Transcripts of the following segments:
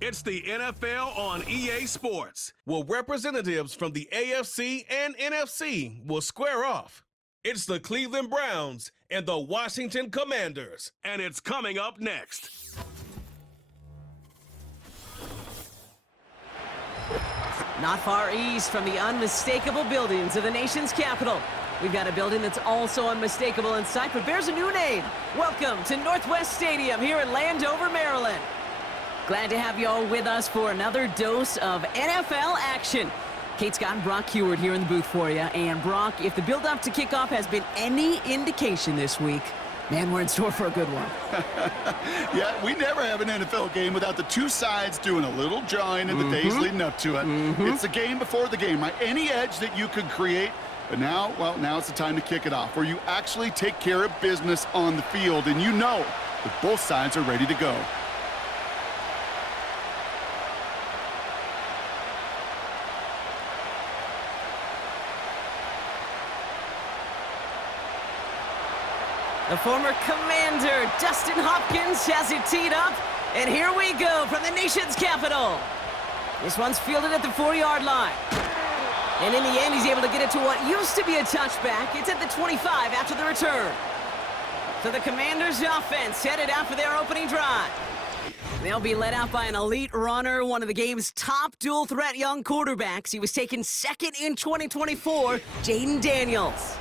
It's the NFL on EA Sports, where representatives from the AFC and NFC will square off. It's the Cleveland Browns and the Washington Commanders, and it's coming up next. Not far east from the unmistakable buildings of the nation's capital, we've got a building that's also unmistakable in sight, but bears a new name. Welcome to Northwest Stadium here in Landover, Maryland. Glad to have you all with us for another dose of NFL action. Kate Scott and Brock Heward here in the booth for you. And Brock, if the build-up to kickoff has been any indication this week, man, we're in store for a good one. Yeah, we never have an NFL game without the two sides doing a little jawing in the days leading up to it. It's the game before the game, right? Any edge that you could create. But now, well, now it's the time to kick it off, where you actually take care of business on the field, and you know that both sides are ready to go. The former Commander, Dustin Hopkins, has it teed up. And here we go from the nation's capital. This one's fielded at the 4-yard line. And in the end, he's able to get it to what used to be a touchback. It's at the 25 after the return. So the Commanders' offense headed out for their opening drive. They'll be led out by an elite runner, one of the game's top dual-threat young quarterbacks. He was taken second in 2024, Jayden Daniels.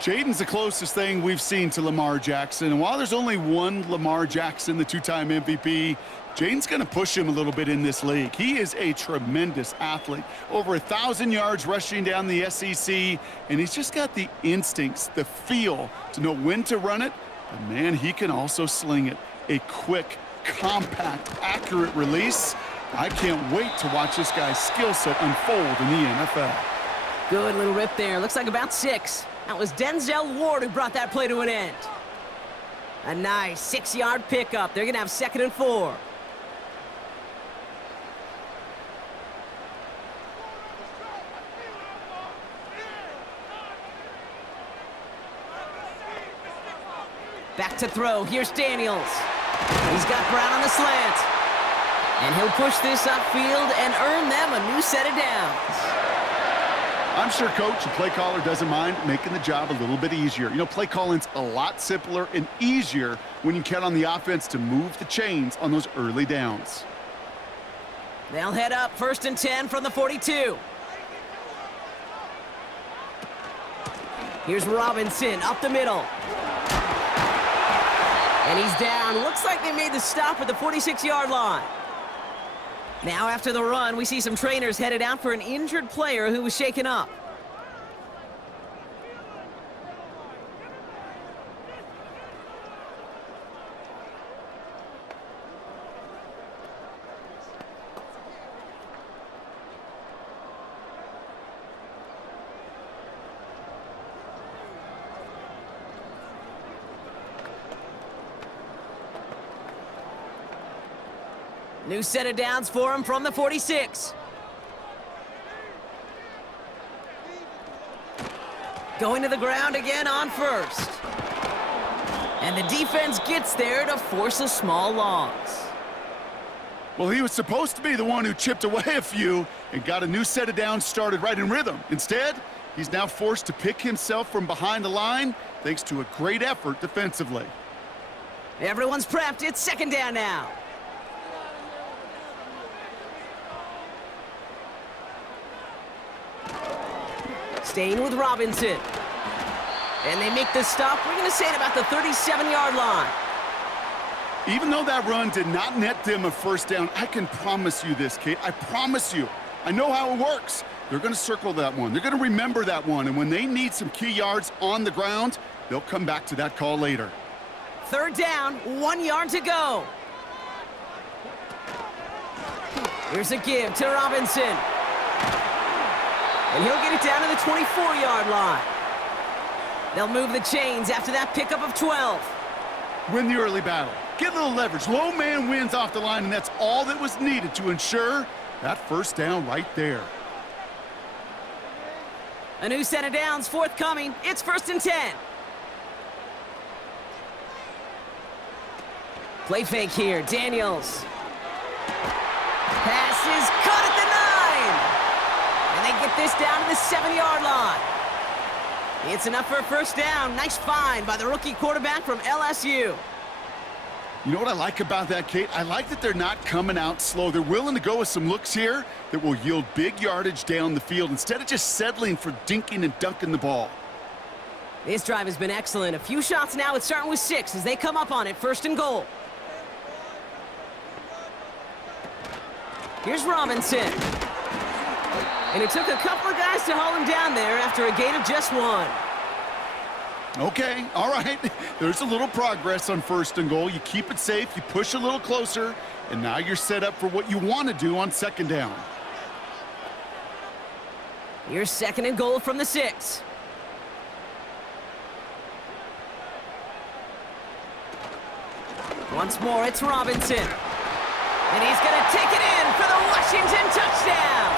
Jayden's the closest thing we've seen to Lamar Jackson. And while there's only one Lamar Jackson, the two-time MVP, Jayden's going to push him a little bit in this league. He is a tremendous athlete. Over 1,000 yards rushing down the SEC, and he's just got the instincts, the feel to know when to run it. But, man, he can also sling it. A quick, compact, accurate release. I can't wait to watch this guy's skill set unfold in the NFL. Good little rip there. Looks like about 6. That was Denzel Ward who brought that play to an end. A nice 6-yard pickup. They're going to have 2nd and 4. Back to throw. Here's Daniels. He's got Brown on the slant. And he'll push this upfield and earn them a new set of downs. I'm sure coach and play caller doesn't mind making the job a little bit easier. You know, play calling's a lot simpler and easier when you count on the offense to move the chains on those early downs. They'll head up 1st and 10 from the 42. Here's Robinson up the middle. And he's down. Looks like they made the stop at the 46-yard line. Now after the run, we see some trainers headed out for an injured player who was shaken up. New set of downs for him from the 46. Going to the ground again on 1st. And the defense gets there to force a small loss. Well, he was supposed to be the one who chipped away a few and got a new set of downs started right in rhythm. Instead, he's now forced to pick himself from behind the line thanks to a great effort defensively. Everyone's prepped. It's 2nd down now. Staying with Robinson. And they make the stop. We're going to say at about the 37-yard line. Even though that run did not net them a 1st down, I can promise you this, Kate. I promise you. I know how it works. They're going to circle that one. They're going to remember that one. And when they need some key yards on the ground, they'll come back to that call later. 3rd down, 1 yard to go. Here's a give to Robinson. And he'll get it down to the 24-yard line. They'll move the chains after that pickup of 12. Win the early battle. Get a little leverage. Low man wins off the line, and that's all that was needed to ensure that 1st down right there. A new set of downs forthcoming. It's 1st and 10. Play fake here. Daniels. Pass is caught at the 9. And they get this down to the 7-yard line. It's enough for a first down. Nice find by the rookie quarterback from LSU. You know what I like about that, Kate? I like that they're not coming out slow. They're willing to go with some looks here that will yield big yardage down the field instead of just settling for dinking and dunking the ball. This drive has been excellent. A few shots now. It's starting with 6 as they come up on it. 1st and goal. Here's Robinson. And it took a couple of guys to haul him down there after a gain of just 1. Okay, all right. There's a little progress on 1st and goal. You keep it safe, you push a little closer, and now you're set up for what you want to do on 2nd down. Here's 2nd and goal from the 6. Once more, it's Robinson. And he's going to take it in for the Washington touchdown.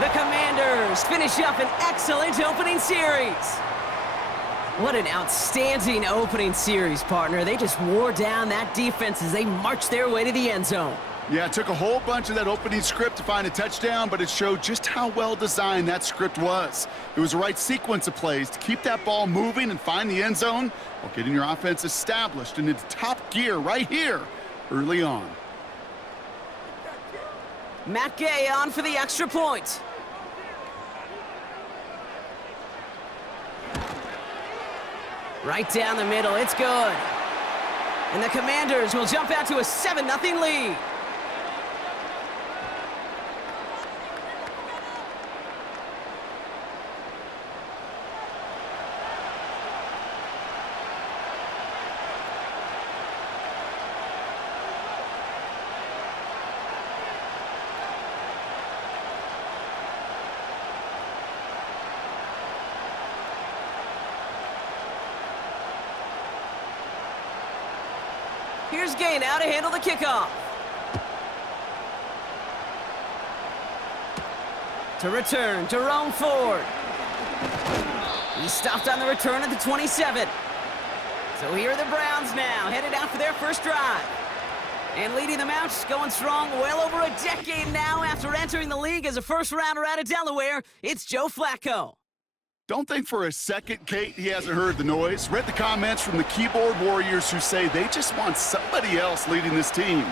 The Commanders finish up an excellent opening series. What an outstanding opening series, partner. They just wore down that defense as they marched their way to the end zone. Yeah, it took a whole bunch of that opening script to find a touchdown, but it showed just how well designed that script was. It was the right sequence of plays to keep that ball moving and find the end zone while getting your offense established and into top gear right here early on. Matt Gay on for the extra point. Right down the middle, it's good. And the Commanders will jump out to a 7-0 lead. Here's Gay now to handle the kickoff. To return, Jerome Ford. He stopped on the return at the 27. So here are the Browns now, headed out for their first drive. And leading them out, going strong well over a decade now after entering the league as a first-rounder out of Delaware, it's Joe Flacco. Don't think for a second, Kate, he hasn't heard the noise. Read the comments from the keyboard warriors who say they just want somebody else leading this team.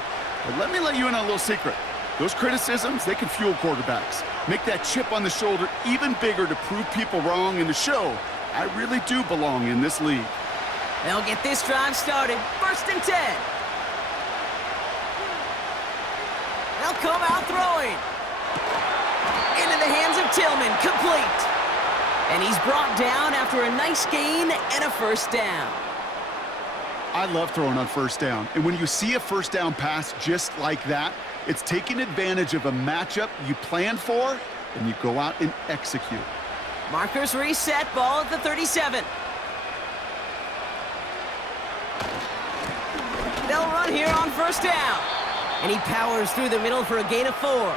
But let me let you in on a little secret. Those criticisms, they can fuel quarterbacks. Make that chip on the shoulder even bigger to prove people wrong and to show I really do belong in this league. They'll get this drive started. 1st and 10. They'll come out throwing. Into the hands of Tillman, complete. And he's brought down after a nice gain and a first down. I love throwing on 1st down. And when you see a 1st down pass just like that, it's taking advantage of a matchup you planned for, and you go out and execute. Markers reset, ball at the 37. They'll run here on 1st down. And he powers through the middle for a gain of 4.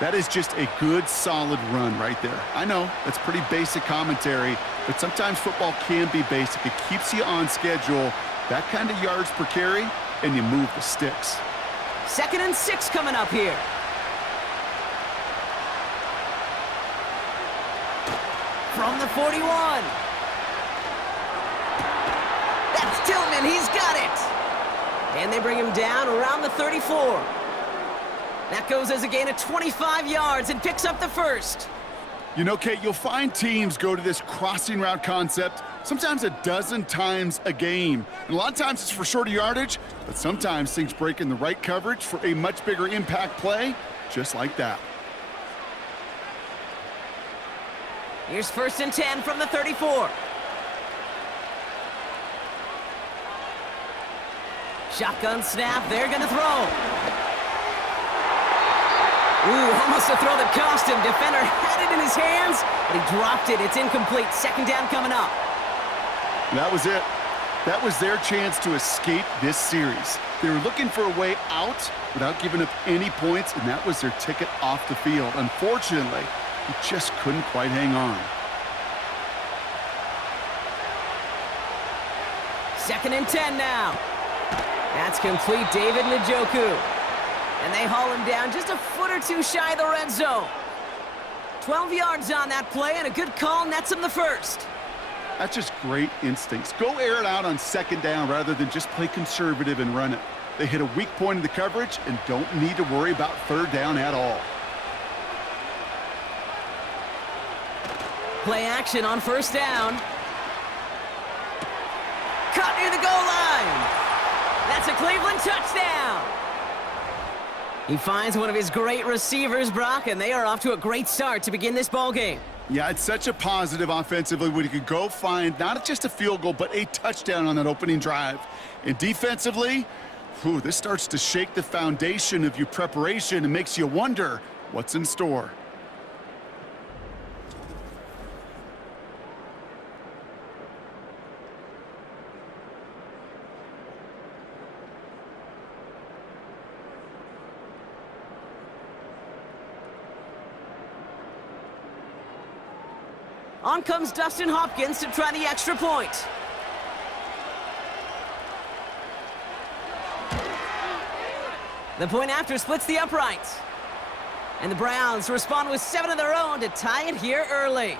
That is just a good, solid run right there. I know, that's pretty basic commentary, but sometimes football can be basic. It keeps you on schedule, that kind of yards per carry, and you move the sticks. 2nd and 6 coming up here. From the 41. That's Tillman, he's got it. And they bring him down around the 34. That goes as a gain of 25 yards and picks up the 1st. You know, Kate, you'll find teams go to this crossing route concept sometimes a dozen times a game. And a lot of times it's for shorter yardage, but sometimes things break in the right coverage for a much bigger impact play, just like that. Here's 1st and 10 from the 34. Shotgun snap, they're gonna throw. Ooh, almost a throw that cost him. Defender had it in his hands, but he dropped it. It's incomplete. 2nd down coming up. That was it. That was their chance to escape this series. They were looking for a way out without giving up any points, and that was their ticket off the field. Unfortunately, he just couldn't quite hang on. 2nd and 10 now. That's complete, David Njoku. And they haul him down just a foot or two shy of the red zone. 12 yards on that play, and a good call nets him the first. That's just great instincts. Go air it out on second down rather than just play conservative and run it. They hit a weak point in the coverage and don't need to worry about third down at all. Play action on first down. Caught near the goal line. That's a Cleveland touchdown. He finds one of his great receivers, Brock, and they are off to a great start to begin this ball game. Yeah, it's such a positive offensively when you could go find not just a field goal, but a touchdown on that opening drive. And defensively, this starts to shake the foundation of your preparation and makes you wonder what's in store. On comes Dustin Hopkins to try the extra point. The point after splits the uprights. And the Browns respond with 7 of their own to tie it here early.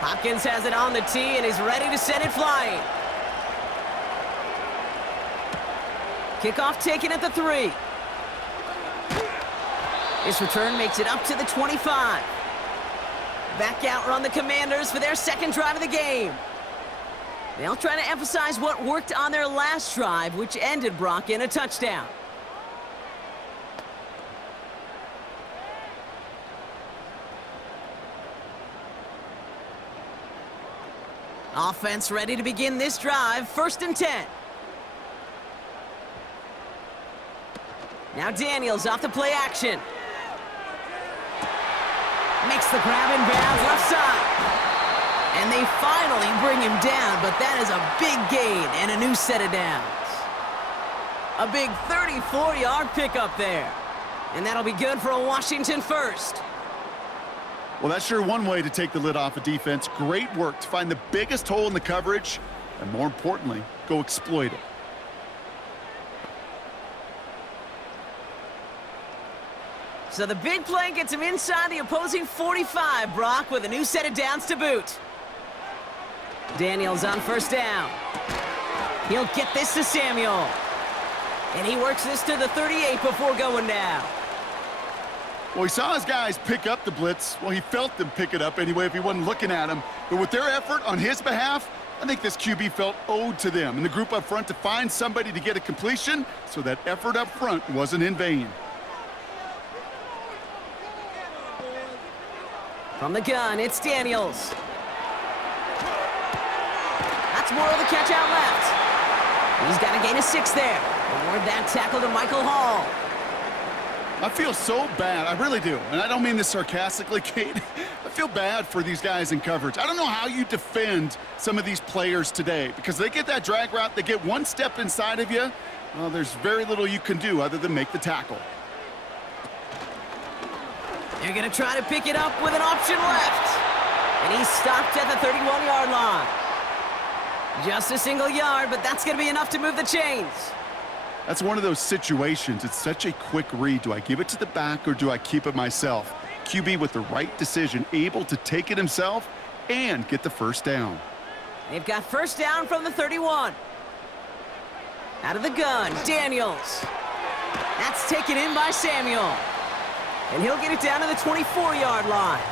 Hopkins has it on the tee, and he's ready to send it flying. Kickoff taken at the 3. This return makes it up to the 25. Back out run the Commanders for their second drive of the game. They'll try to emphasize what worked on their last drive, which ended, Brock, in a touchdown. Offense ready to begin this drive, 1st and 10. Now Daniels off the play action. Makes the grab in bounds left side. And they finally bring him down, but that is a big gain and a new set of downs. A big 34-yard pickup there. And that'll be good for a Washington first. Well, that's sure one way to take the lid off a defense. Great work to find the biggest hole in the coverage, and more importantly, go exploit it. So the big play gets him inside the opposing 45, Brock, with a new set of downs to boot. Daniels on first down. He'll get this to Samuel. And he works this to the 38 before going down. Well, he saw his guys pick up the blitz. Well, he felt them pick it up anyway if he wasn't looking at him. But with their effort on his behalf, I think this QB felt owed to them and the group up front to find somebody to get a completion, so that effort up front wasn't in vain. From the gun, it's Daniels. That's more of the catch out left. He's got a gain of 6 there. Award that tackle to Michael Hall. I feel so bad. I really do. And I don't mean this sarcastically, Kate. I feel bad for these guys in coverage. I don't know how you defend some of these players today, because they get that drag route, they get one step inside of you. Well, there's very little you can do other than make the tackle. They're going to try to pick it up with an option left. And he's stopped at the 31-yard line. Just a single yard, but that's going to be enough to move the chains. That's one of those situations. It's such a quick read. Do I give it to the back or do I keep it myself? QB with the right decision, able to take it himself and get the first down. They've got first down from the 31. Out of the gun, Daniels. That's taken in by Samuel. And he'll get it down to the 24-yard line.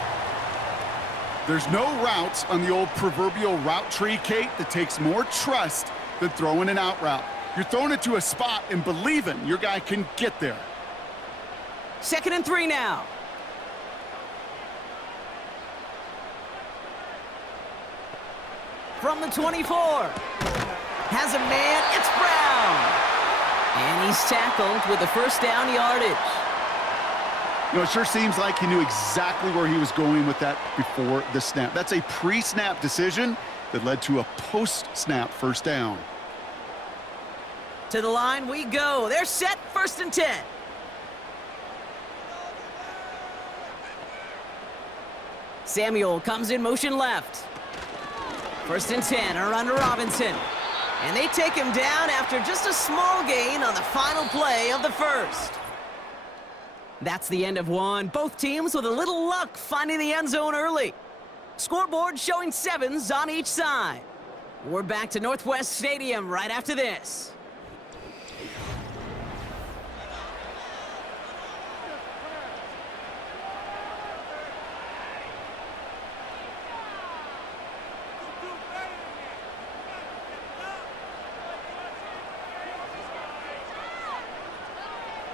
There's no routes on the old proverbial route tree, Kate, that takes more trust than throwing an out route. You're throwing it to a spot and believing your guy can get there. 2nd and 3 now. From the 24. Has a man, it's Brown. And he's tackled with the first down yardage. You know, it sure seems like he knew exactly where he was going with that before the snap. That's a pre-snap decision that led to a post-snap first down. To the line we go. They're set, 1st and 10. Samuel comes in motion left. 1st and 10, are under Robinson. And they take him down after just a small gain on the final play of the first. That's the end of one. Both teams with a little luck finding the end zone early. Scoreboard showing 7s on each side. We're back to Northwest Stadium right after this.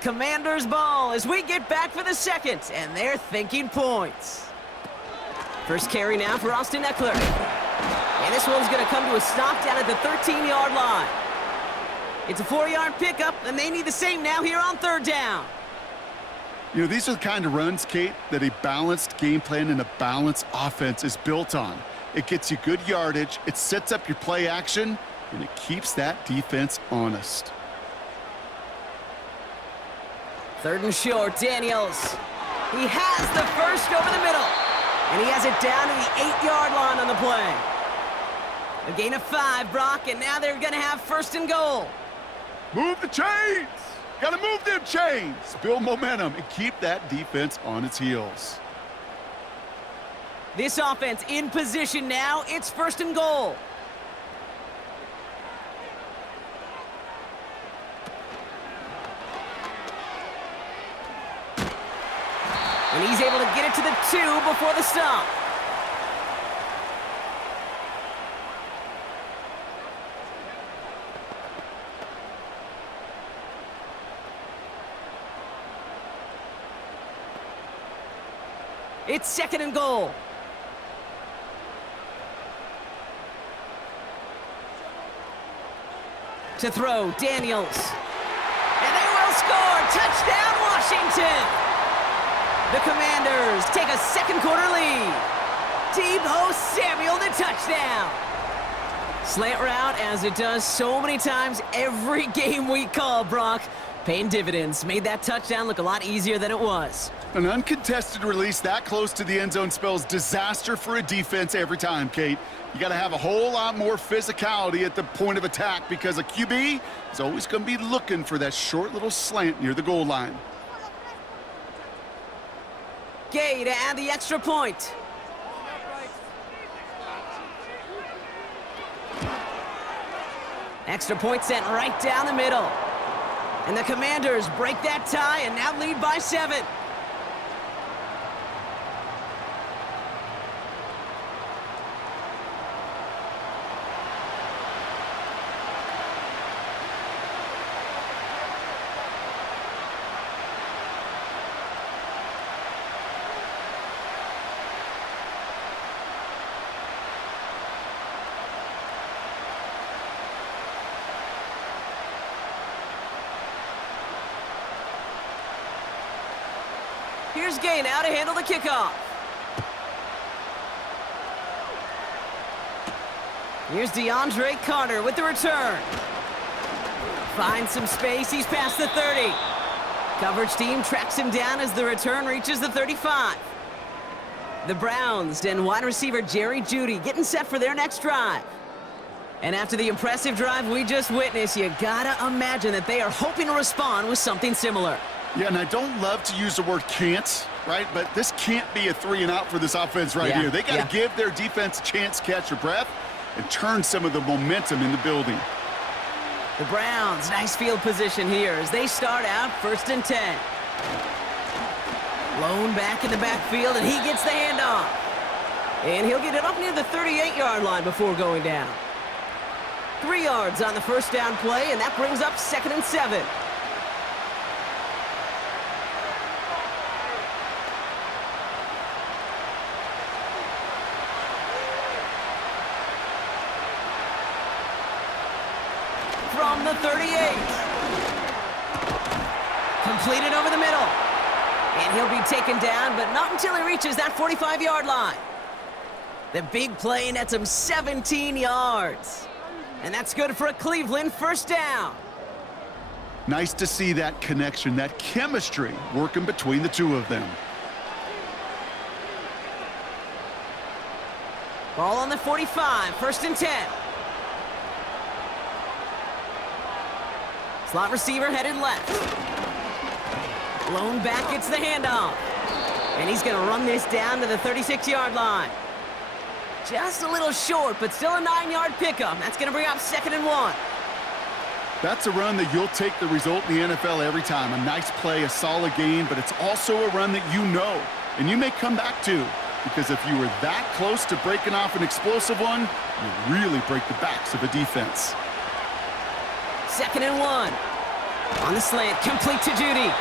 Commanders ball as we get back for the second, and they're thinking points. First carry now for Austin Eckler. And this one's going to come to a stop down at the 13-yard line. It's a 4-yard pickup, and they need the same now here on 3rd down. You know, these are the kind of runs, Kate, that a balanced game plan and a balanced offense is built on. It gets you good yardage, it sets up your play action, and it keeps that defense honest. 3rd and short, Daniels. He has the first over the middle. And he has it down to the 8-yard line on the play. A gain of 5, Brock, and now they're going to have 1st and goal. Move the chains! Got to move them chains! Build momentum and keep that defense on its heels. This offense in position now. It's 1st and goal. And he's able to get it to the 2 before the stop. It's 2nd and goal. To throw, Daniels. And they will score! Touchdown, Washington! The Commanders take a 2nd quarter lead. Deebo Samuel, the touchdown. Slant route, as it does so many times every game we call, Brock. Paying dividends. Made that touchdown look a lot easier than it was. An uncontested release that close to the end zone spells disaster for a defense every time, Kate. You got to have a whole lot more physicality at the point of attack because a QB is always going to be looking for that short little slant near the goal line. Gay to add the extra point. Extra point sent right down the middle. And the Commanders break that tie and now lead by 7. Here's Gay now to handle the kickoff. Here's DeAndre Carter with the return. Finds some space, he's past the 30. Coverage team tracks him down as the return reaches the 35. The Browns and wide receiver Jerry Jeudy getting set for their next drive. And after the impressive drive we just witnessed, you gotta imagine that they are hoping to respond with something similar. Yeah, and I don't love to use the word can't, right? But this can't be a 3-and-out for this offense right here. They got to give their defense a chance to catch their breath and turn some of the momentum in the building. The Browns, nice field position here as they start out 1st and 10. Blown back in the backfield, and he gets the handoff. And he'll get it up near the 38-yard line before going down. 3 yards on the first down play, and that brings up 2nd and 7. From the 38. Completed over the middle. And he'll be taken down, but not until he reaches that 45-yard line. The big play nets him 17 yards. And that's good for a Cleveland 1st down. Nice to see that connection, that chemistry working between the two of them. Ball on the 45, 1st and 10. Slot receiver headed left. Blown back, gets the handoff. And he's going to run this down to the 36-yard line. Just a little short, but still a 9-yard pickup. That's going to bring up 2nd and 1. That's a run that you'll take the result in the NFL every time. A nice play, a solid gain, but it's also a run that you know, and you may come back to, because if you were that close to breaking off an explosive one, you really break the backs of a defense. 2nd and 1. On the slant, complete to Judy.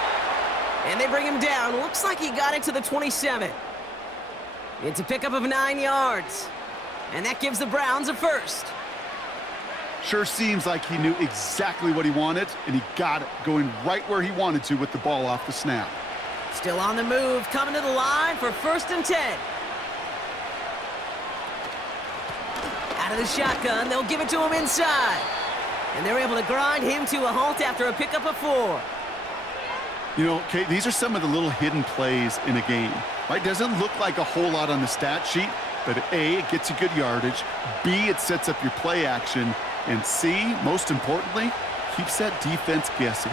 And they bring him down. Looks like he got it to the 27. It's a pickup of 9 yards. And that gives the Browns a first. Sure seems like he knew exactly what he wanted, and he got it, going right where he wanted to with the ball off the snap. Still on the move, coming to the line for 1st and 10. Out of the shotgun, they'll give it to him inside. And they're able to grind him to a halt after a pickup of 4. You know, Kate, these are some of the little hidden plays in a game. Right? Doesn't look like a whole lot on the stat sheet, but A, it gets you good yardage. B, it sets up your play action. And C, most importantly, keeps that defense guessing.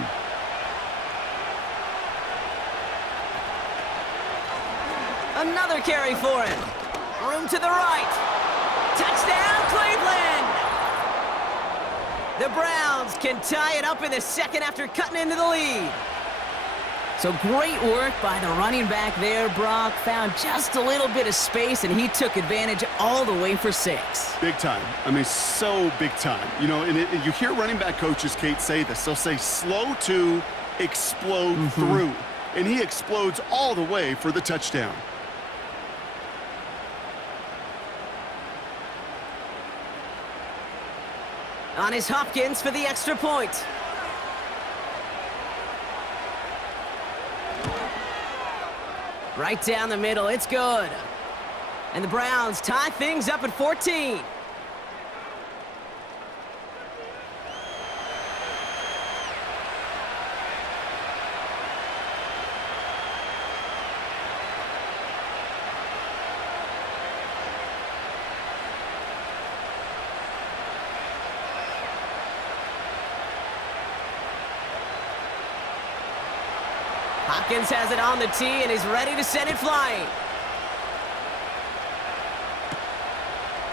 Another carry for him. Room to the right. Touchdown, Cleveland! The Browns can tie it up in the second after cutting into the lead. So great work by the running back there, Brock. Found just a little bit of space, and he took advantage all the way for 6. Big time. I mean, so big time. You know, and you hear running back coaches, Kate, say this. They'll say slow to explode through. And he explodes all the way for the touchdown. On is Hopkins for the extra point. Right down the middle, it's good. And the Browns tie things up at 14. Hopkins has it on the tee and is ready to send it flying.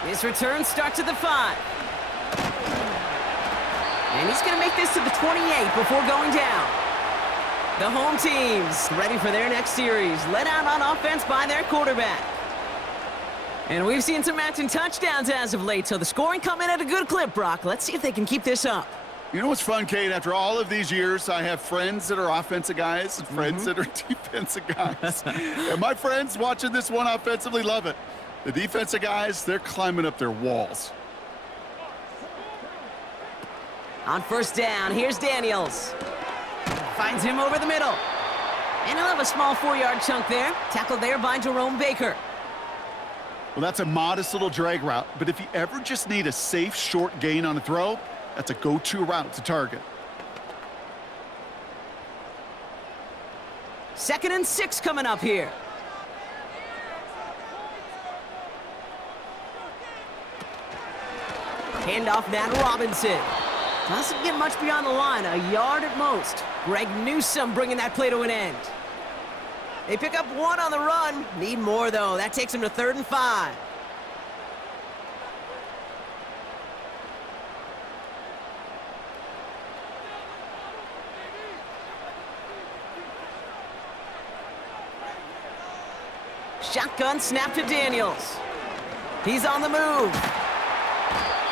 This return starts at the 5. And he's going to make this to the 28 before going down. The home team's ready for their next series, led out on offense by their quarterback. And we've seen some matching touchdowns as of late, so the scoring coming at a good clip, Brock. Let's see if they can keep this up. You know what's fun, Kate? After all of these years, I have friends that are offensive guys and friends that are defensive guys. And my friends watching this one offensively love it. The defensive guys, they're climbing up their walls. On 1st down, here's Daniels. Finds him over the middle. And he'll have a small 4-yard chunk there. Tackled there by Jerome Baker. Well, that's a modest little drag route, but if you ever just need a safe, short gain on a throw, that's a go-to route to target. 2nd and 6 coming up here. Handoff now to Robinson. Doesn't get much beyond the line, a yard at most. Greg Newsome bringing that play to an end. They pick up 1 on the run. Need more, though. That takes them to 3rd and 5. Shotgun snap to Daniels. He's on the move.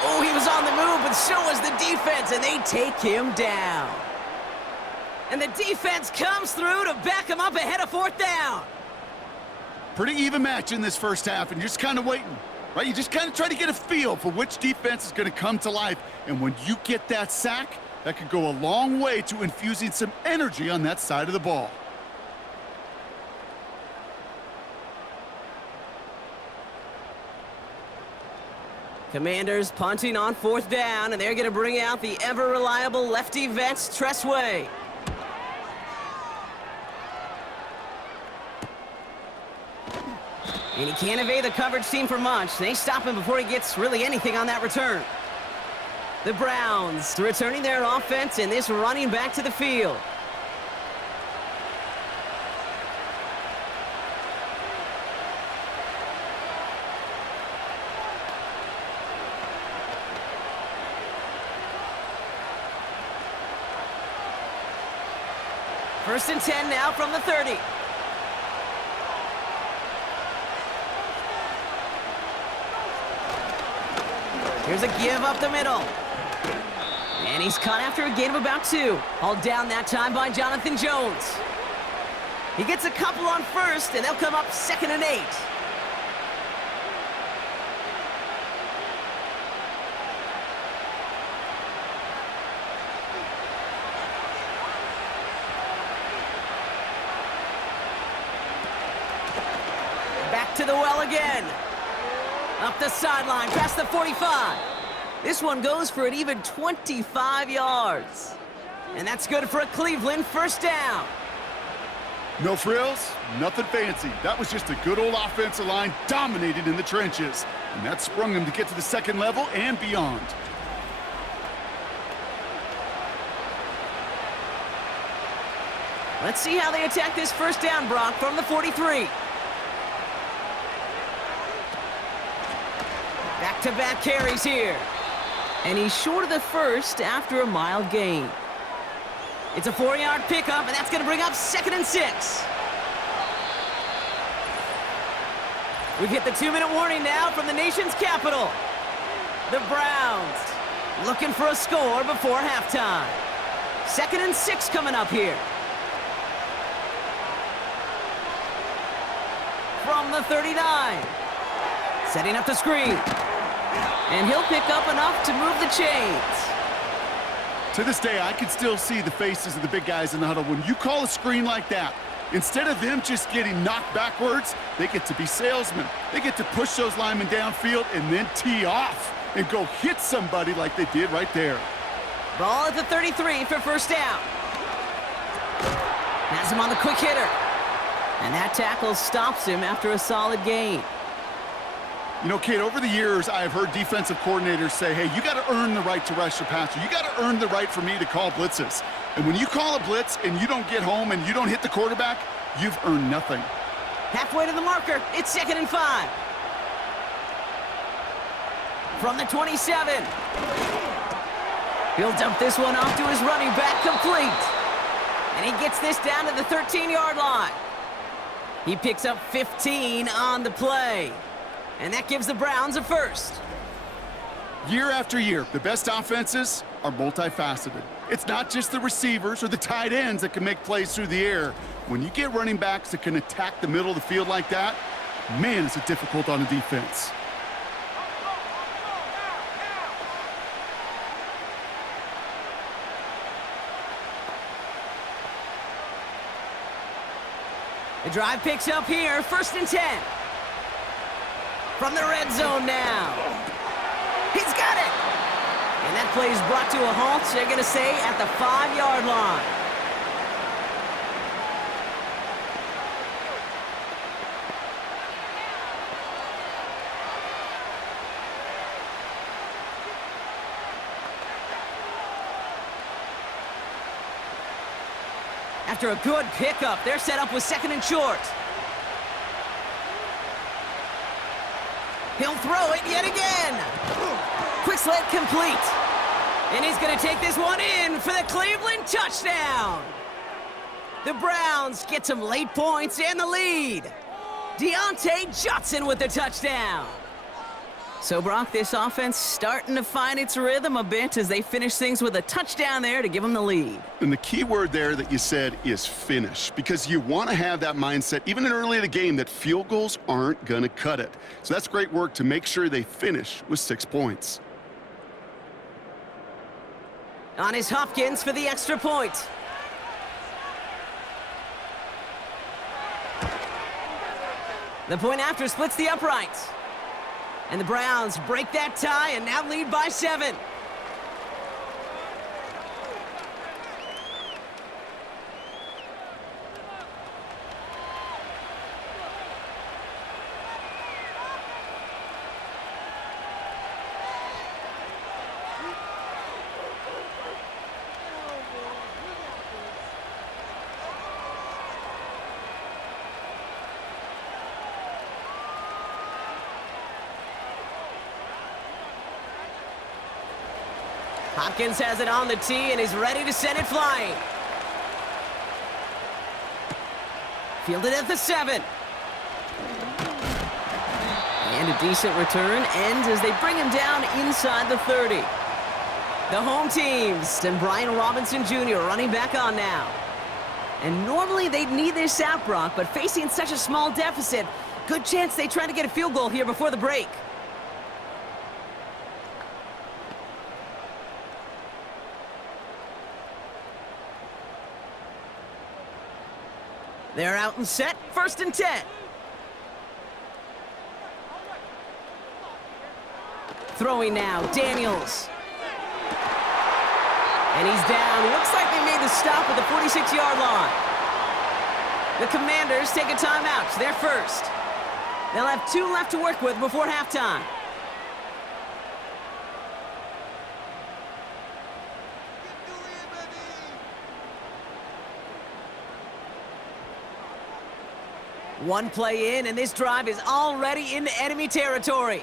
Oh, he was on the move, but so was the defense, and they take him down. And the defense comes through to back him up ahead of 4th down. Pretty even match in this first half, and you're just kind of waiting, right? You just kind of try to get a feel for which defense is going to come to life. And when you get that sack, that could go a long way to infusing some energy on that side of the ball. Commanders punting on 4th down, and they're going to bring out the ever-reliable lefty vets, Tressway. And he can't evade the coverage team for much. They stop him before he gets really anything on that return. The Browns returning their offense, and this running back to the field. First and 10 now from the 30. Here's a give up the middle. And he's caught after a gain of about 2. Hauled down that time by Jonathan Jones. He gets a couple on first, and they'll come up 2nd and 8. Back to the well again. Up the sideline, past the 45. This one goes for an even 25 yards. And that's good for a Cleveland first down. No frills, nothing fancy. That was just a good old offensive line dominated in the trenches. And that sprung them to get to the 2nd level and beyond. Let's see how they attack this first down, Brock, from the 43. Back-to-back carries here. And he's short of the first after a mild gain. It's a 4-yard pickup, and that's going to bring up 2nd and 6. We've hit the 2-minute warning now from the nation's capital. The Browns looking for a score before halftime. 2nd and 6 coming up here. From the 39. Setting up the screen. And he'll pick up enough to move the chains. To this day, I can still see the faces of the big guys in the huddle. When you call a screen like that, instead of them just getting knocked backwards, they get to be salesmen. They get to push those linemen downfield and then tee off and go hit somebody like they did right there. Ball at the 33 for first down. Has him on the quick hitter. And that tackle stops him after a solid gain. You know, Kate, over the years, I've heard defensive coordinators say, hey, you got to earn the right to rush your passer. You got to earn the right for me to call blitzes. And when you call a blitz and you don't get home and you don't hit the quarterback, you've earned nothing. Halfway to the marker, it's 2nd and 5. From the 27. He'll dump this one off to his running back, complete. And he gets this down to the 13-yard line. He picks up 15 on the play. And that gives the Browns a first. Year after year, the best offenses are multifaceted. It's not just the receivers or the tight ends that can make plays through the air. When you get running backs that can attack the middle of the field like that, man, is it difficult on a defense. The drive picks up here, 1st and 10. From the red zone now. He's got it! And that play is brought to a halt, they're going to say, at the 5-yard line. After a good pickup, they're set up with 2nd and short. He'll throw it yet again. Quick slant complete. And he's going to take this one in for the Cleveland touchdown. The Browns get some late points and the lead. Deontay Johnson with the touchdown. So, Brock, this offense starting to find its rhythm a bit as they finish things with a touchdown there to give them the lead. And the key word there that you said is finish, because you want to have that mindset, even in early in the game, that field goals aren't going to cut it. So that's great work to make sure they finish with 6 points. On is Hopkins for the extra point. The point after splits the uprights. And the Browns break that tie and now lead by 7. Hopkins has it on the tee, and he's ready to send it flying. Fielded at the 7. And a decent return ends as they bring him down inside the 30. The home teams and Brian Robinson Jr. running back on now. And normally they'd need this out, Brock, but facing such a small deficit, good chance they try to get a field goal here before the break. They're out and set, 1st and 10. Throwing now, Daniels. And he's down. Looks like they made the stop at the 46-yard line. The Commanders take a timeout. They're first. They'll have 2 left to work with before halftime. One play in, and this drive is already into enemy territory.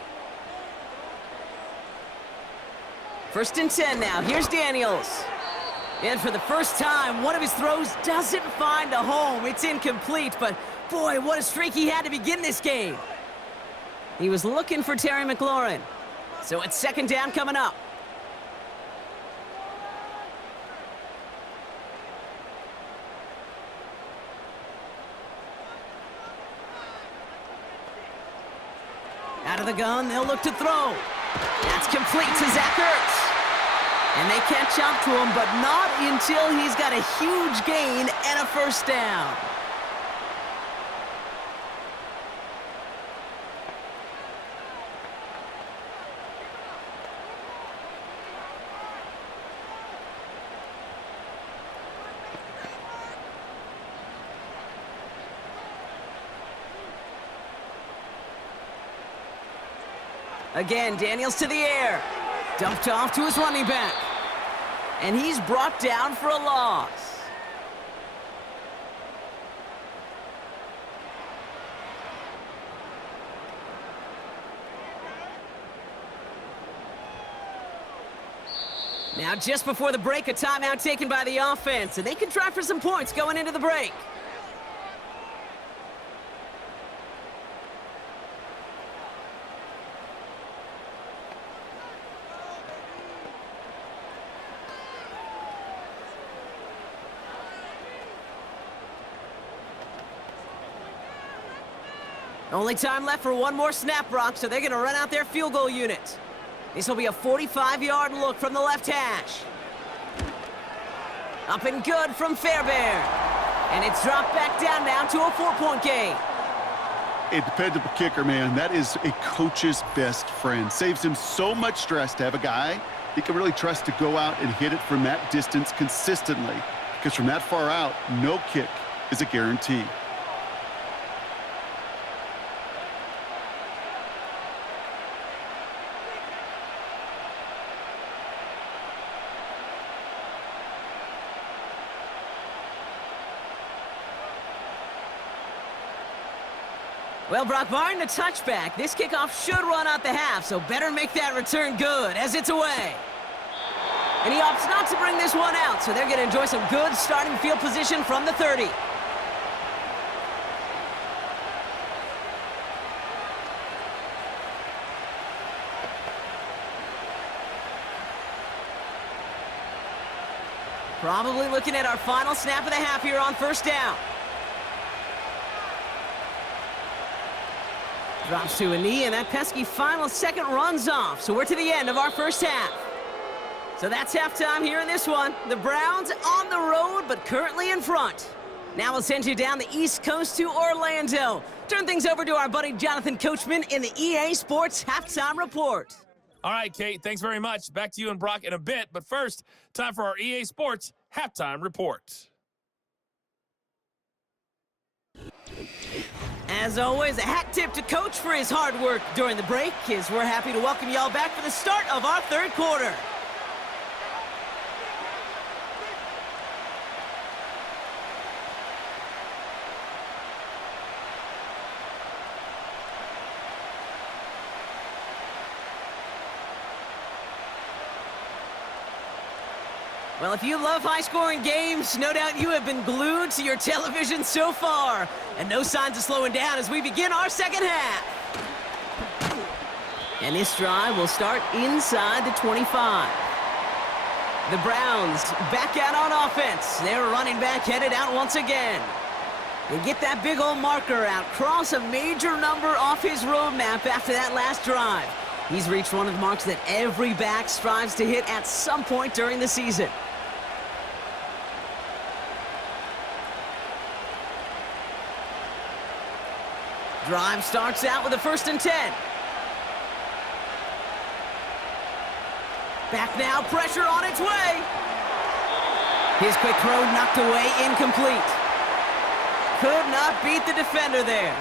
1st and 10 now. Here's Daniels. And for the first time, one of his throws doesn't find a home. It's incomplete, but boy, what a streak he had to begin this game. He was looking for Terry McLaurin. So it's 2nd down coming up. Out of the gun, they'll look to throw. That's complete to Zach Ertz. And they catch up to him, but not until he's got a huge gain and a 1st down. Again, Daniels to the air. Dumped off to his running back. And he's brought down for a loss. Now, just before the break, a timeout taken by the offense, and they can try for some points going into the break. Only time left for one more snap, Brock, so they're going to run out their field goal unit. This will be a 45-yard look from the left hash. Up and good from Fairbairn. And it's dropped back down now to a 4-point game. A dependable kicker, man. That is a coach's best friend. Saves him so much stress to have a guy he can really trust to go out and hit it from that distance consistently. Because from that far out, no kick is a guarantee. Well, Brock, barring the touchback, this kickoff should run out the half, so better make that return good as it's away. And he opts not to bring this one out, so they're going to enjoy some good starting field position from the 30. Probably looking at our final snap of the half here on 1st down. Drops to a knee, and that pesky final second runs off. So we're to the end of our 1st half. So that's halftime here in this one. The Browns on the road, but currently in front. Now we'll send you down the East Coast to Orlando. Turn things over to our buddy Jonathan Coachman in the EA Sports Halftime Report. All right, Kate, thanks very much. Back to you and Brock in a bit. But first, time for our EA Sports Halftime Report. As always, a hat tip to Coach for his hard work during the break, as we're happy to welcome y'all back for the start of our third quarter. Well, if you love high-scoring games, no doubt you have been glued to your television so far. And no signs of slowing down as we begin our second half. And this drive will start inside the 25. The Browns back out on offense. Their running back headed out once again. They get that big old marker out, cross a major number off his roadmap after that last drive. He's reached one of the marks that every back strives to hit at some point during the season. Drive starts out with a 1st and 10. Back now, pressure on its way. His quick throw knocked away, incomplete. Could not beat the defender there.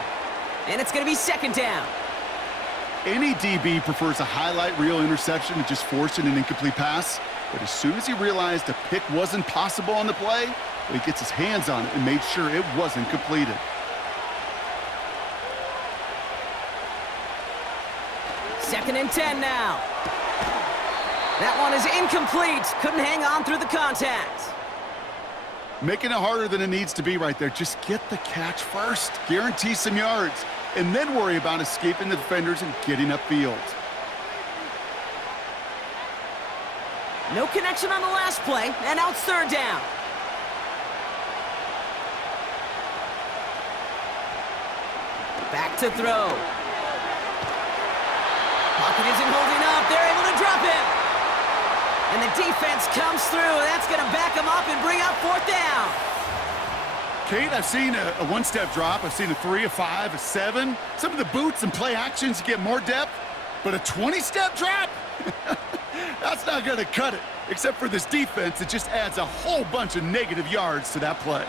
And it's going to be 2nd down. Any DB prefers a highlight reel interception to just forcing an incomplete pass. But as soon as he realized a pick wasn't possible on the play, he gets his hands on it and made sure it wasn't completed. 2nd and 10 now. That one is incomplete. Couldn't hang on through the contact. Making it harder than it needs to be right there. Just get the catch first. Guarantee some yards. And then worry about escaping the defenders and getting upfield. No connection on the last play, and now it's 3rd down. Back to throw. Pocket isn't holding up. They're able to drop him. And the defense comes through. That's going to back him up and bring up 4th down. Kate, I've seen a one-step drop. I've seen a 3, a 5, a 7. Some of the boots and play actions get more depth. But a 20-step drop? That's not going to cut it. Except for this defense, it just adds a whole bunch of negative yards to that play.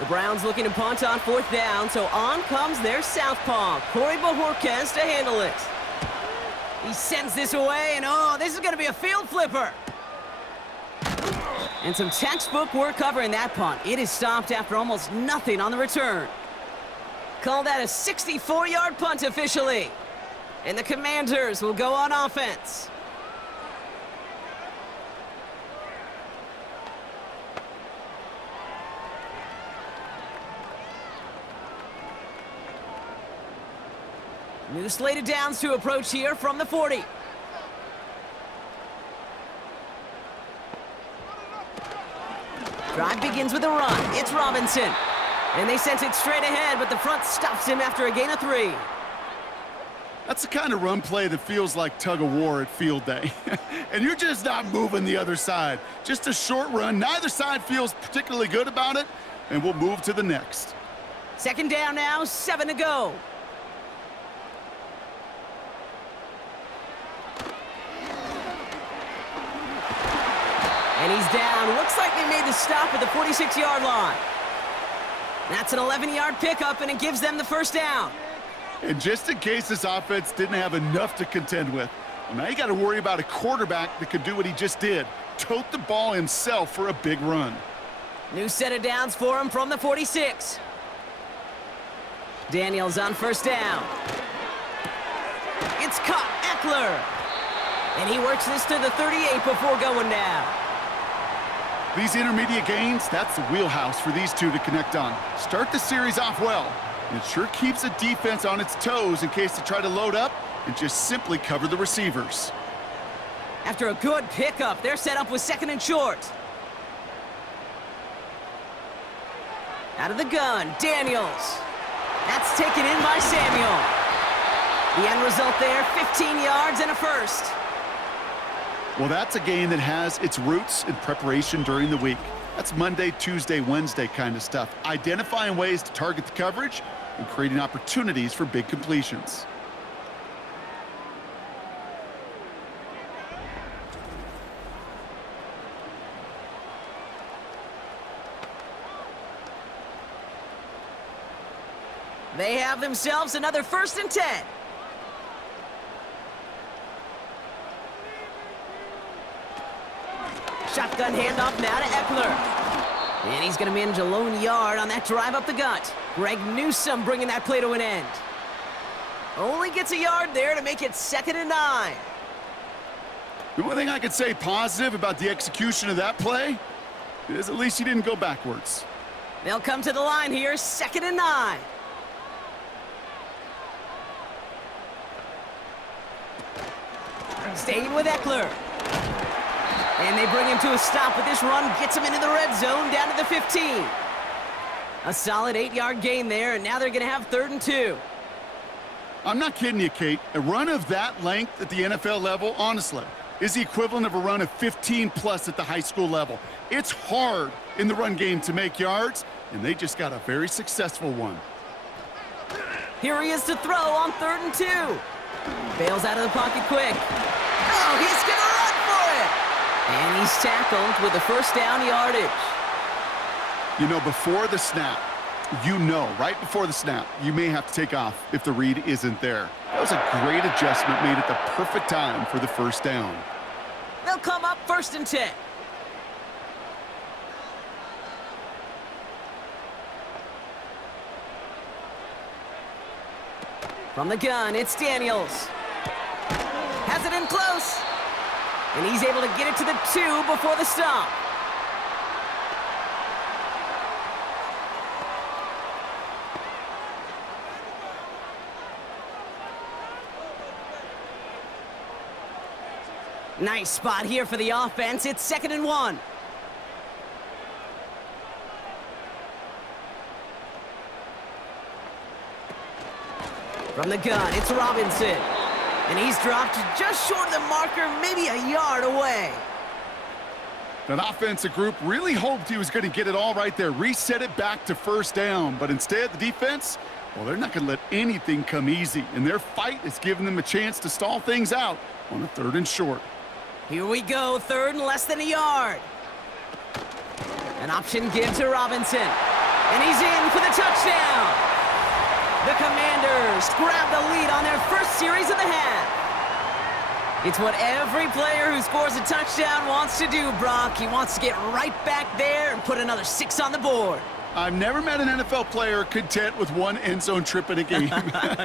The Browns looking to punt on 4th down, so on comes their southpaw, Corey Bajorquez, to handle it. He sends this away, and oh, this is going to be a field flipper. And some textbook work covering that punt. It is stopped after almost nothing on the return. Call that a 64-yard punt officially. And the Commanders will go on offense. New slate of downs to approach here from the 40. Drive begins with a run. It's Robinson. And they sent it straight ahead, but the front stops him after a gain of 3. That's the kind of run play that feels like tug-of-war at field day. And you're just not moving the other side. Just a short run. Neither side feels particularly good about it, and we'll move to the next. 2nd down now, 7 to go. And he's down. Looks like they made the stop at the 46-yard line. That's an 11-yard pickup, and it gives them the 1st down. And just in case this offense didn't have enough to contend with, well, now you got to worry about a quarterback that could do what he just did, tote the ball himself for a big run. New set of downs for him from the 46. Daniels on 1st down. It's caught, Eckler. And he works this to the 38 before going down. These intermediate gains, that's the wheelhouse for these two to connect on. Start the series off well. And it sure keeps the defense on its toes in case they try to load up and just simply cover the receivers. After a good pickup, they're set up with 2nd and short. Out of the gun, Daniels. That's taken in by Samuel. The end result there, 15 yards and a first. Well, that's a game that has its roots in preparation during the week. That's Monday, Tuesday, Wednesday kind of stuff. Identifying ways to target the coverage and creating opportunities for big completions. They have themselves another 1st and 10. Shotgun handoff now to Eckler. And he's going to manage a lone yard on that drive up the gut. Greg Newsome bringing that play to an end. Only gets a yard there to make it 2nd and 9. The only thing I could say positive about the execution of that play is at least he didn't go backwards. They'll come to the line here, 2nd and 9. Staying with Eckler. And they bring him to a stop, but this run gets him into the red zone down to the 15. A solid 8-yard gain there, and now they're going to have 3rd and 2. I'm not kidding you, Kate. A run of that length at the NFL level, honestly, is the equivalent of a run of 15+ at the high school level. It's hard in the run game to make yards, and they just got a very successful one. Here he is to throw on 3rd and 2. Bails out of the pocket quick. Oh, he's going to run for it! And he's tackled with the 1st down yardage. You know, before the snap, right before the snap, you may have to take off if the read isn't there. That was a great adjustment made at the perfect time for the 1st down. They'll come up 1st and 10. From the gun, it's Daniels. Has it in close. And he's able to get it to the 2 before the stop. Nice spot here for the offense. It's 2nd and 1. From the gun, it's Robinson. And he's dropped just short of the marker, maybe a yard away. That offensive group really hoped he was going to get it all right there, reset it back to 1st down. But instead, the defense, well, they're not going to let anything come easy. And their fight is giving them a chance to stall things out on a 3rd and short. Here we go, 3rd and less than a yard. An option give to Robinson. And he's in for the touchdown. The Commanders grab the lead on their 1st series of the half. It's what every player who scores a touchdown wants to do, Brock. He wants to get right back there and put another 6 on the board. I've never met an NFL player content with one end zone trip in a game.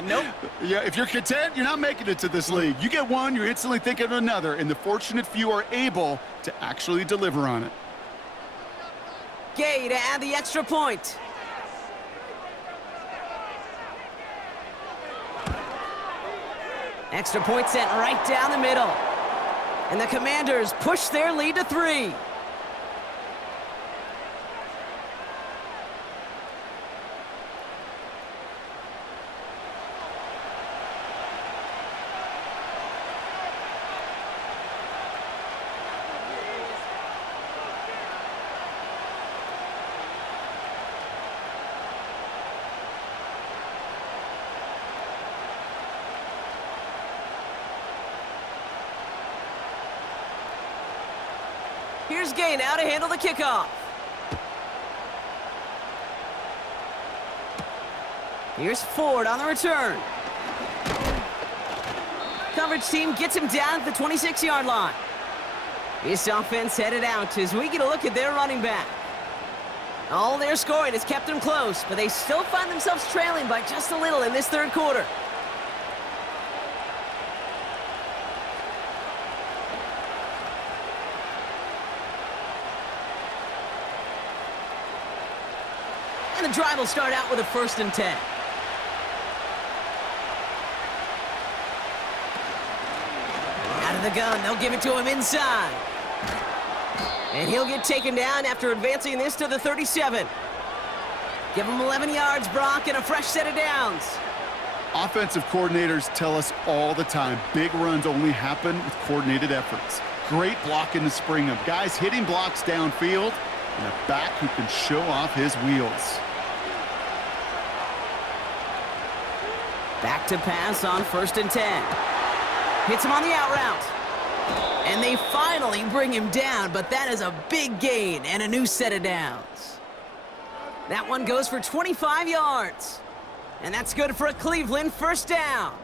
Nope. Yeah, if you're content, you're not making it to this league. You get one, you're instantly thinking of another, and the fortunate few are able to actually deliver on it. Gay to add the extra point. Extra point sent right down the middle. And the Commanders push their lead to 3. Here's Gay now to handle the kickoff. Here's Ford on the return. Coverage team gets him down at the 26-yard line. This offense headed out as we get a look at their running back. All their scoring has kept them close, but they still find themselves trailing by just a little in this 3rd quarter. And the drive will start out with a 1st and 10. Out of the gun, they'll give it to him inside. And he'll get taken down after advancing this to the 37. Give him 11 yards, Brock, and a fresh set of downs. Offensive coordinators tell us all the time, big runs only happen with coordinated efforts. Great block in the spring of guys hitting blocks downfield and a back who can show off his wheels. Back to pass on 1st and 10. Hits him on the out route. And they finally bring him down, but that is a big gain and a new set of downs. That one goes for 25 yards. And that's good for a Cleveland 1st down.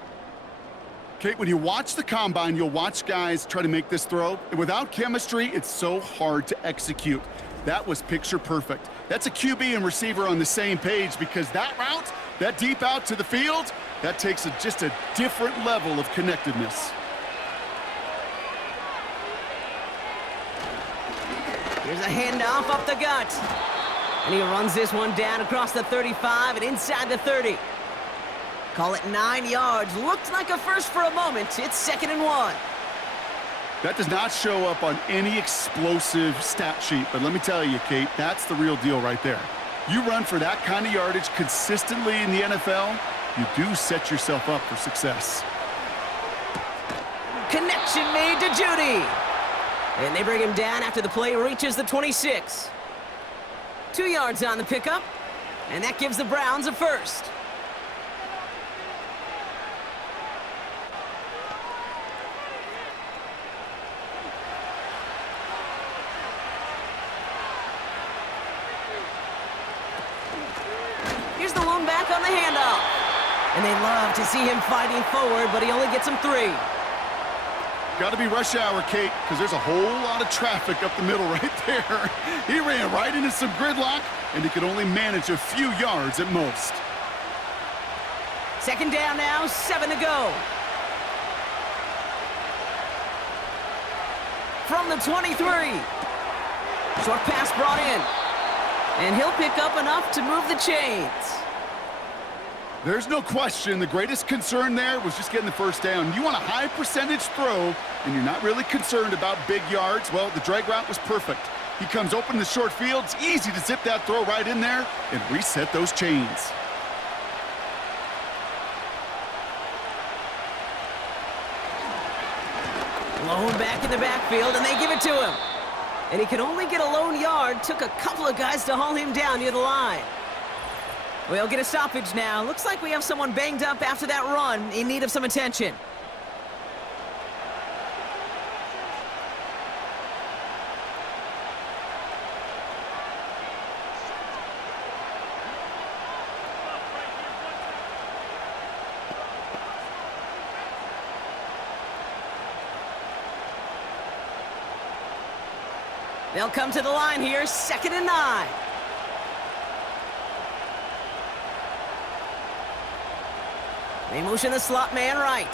Kate, when you watch the combine, you'll watch guys try to make this throw. And without chemistry, it's so hard to execute. That was picture perfect. That's a QB and receiver on the same page because that route, that deep out to the field, that takes just a different level of connectedness. Here's a handoff up the gut. And he runs this one down across the 35 and inside the 30. Call it 9 yards. Looked like a first for a moment. It's 2nd and 1. That does not show up on any explosive stat sheet, but let me tell you, Kate, that's the real deal right there. You run for that kind of yardage consistently in the NFL, you do set yourself up for success. Connection made to Judy. And they bring him down after the play reaches the 26. 2 yards on the pickup, and that gives the Browns a first. Here's the lone back on the handoff. And they love to see him fighting forward, but he only gets him 3. Got to be rush hour, Kate, because there's a whole lot of traffic up the middle right there. He ran right into some gridlock, and he could only manage a few yards at most. 2nd down now, 7 to go. From the 23. Short pass brought in. And he'll pick up enough to move the chains. There's no question the greatest concern there was just getting the 1st down. You want a high percentage throw, and you're not really concerned about big yards. Well, the drag route was perfect. He comes open in the short field. It's easy to zip that throw right in there and reset those chains. Lone back in the backfield, and they give it to him. And he could only get a lone yard. Took a couple of guys to haul him down near the line. We'll get a stoppage now. Looks like we have someone banged up after that run in need of some attention. They'll come to the line here, 2nd and 9. They motion the slot man right.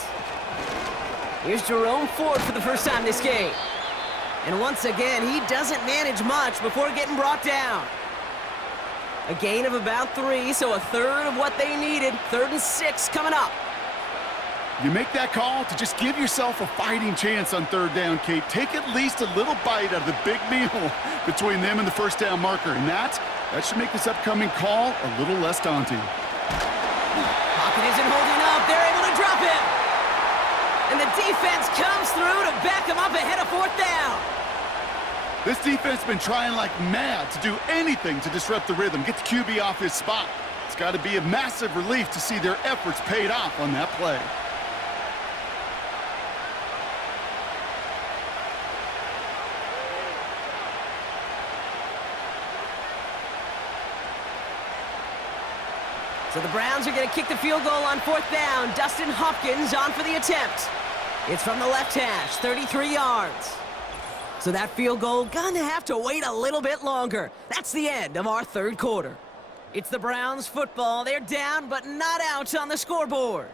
Here's Jerome Ford for the first time this game. And once again, he doesn't manage much before getting brought down. A gain of about 3, so a third of what they needed. 3rd and 6 coming up. You make that call to just give yourself a fighting chance on 3rd down, Kate. Take at least a little bite out of the big meal between them and the 1st down marker. And that should make this upcoming call a little less daunting. Pocket isn't holding up. They're able to drop him. And the defense comes through to back him up ahead of 4th down. This defense has been trying like mad to do anything to disrupt the rhythm, get the QB off his spot. It's got to be a massive relief to see their efforts paid off on that play. So the Browns are going to kick the field goal on 4th down. Dustin Hopkins on for the attempt. It's from the left hash, 33 yards. So that field goal gonna have to wait a little bit longer. That's the end of our 3rd quarter. It's the Browns football. They're down but not out on the scoreboard.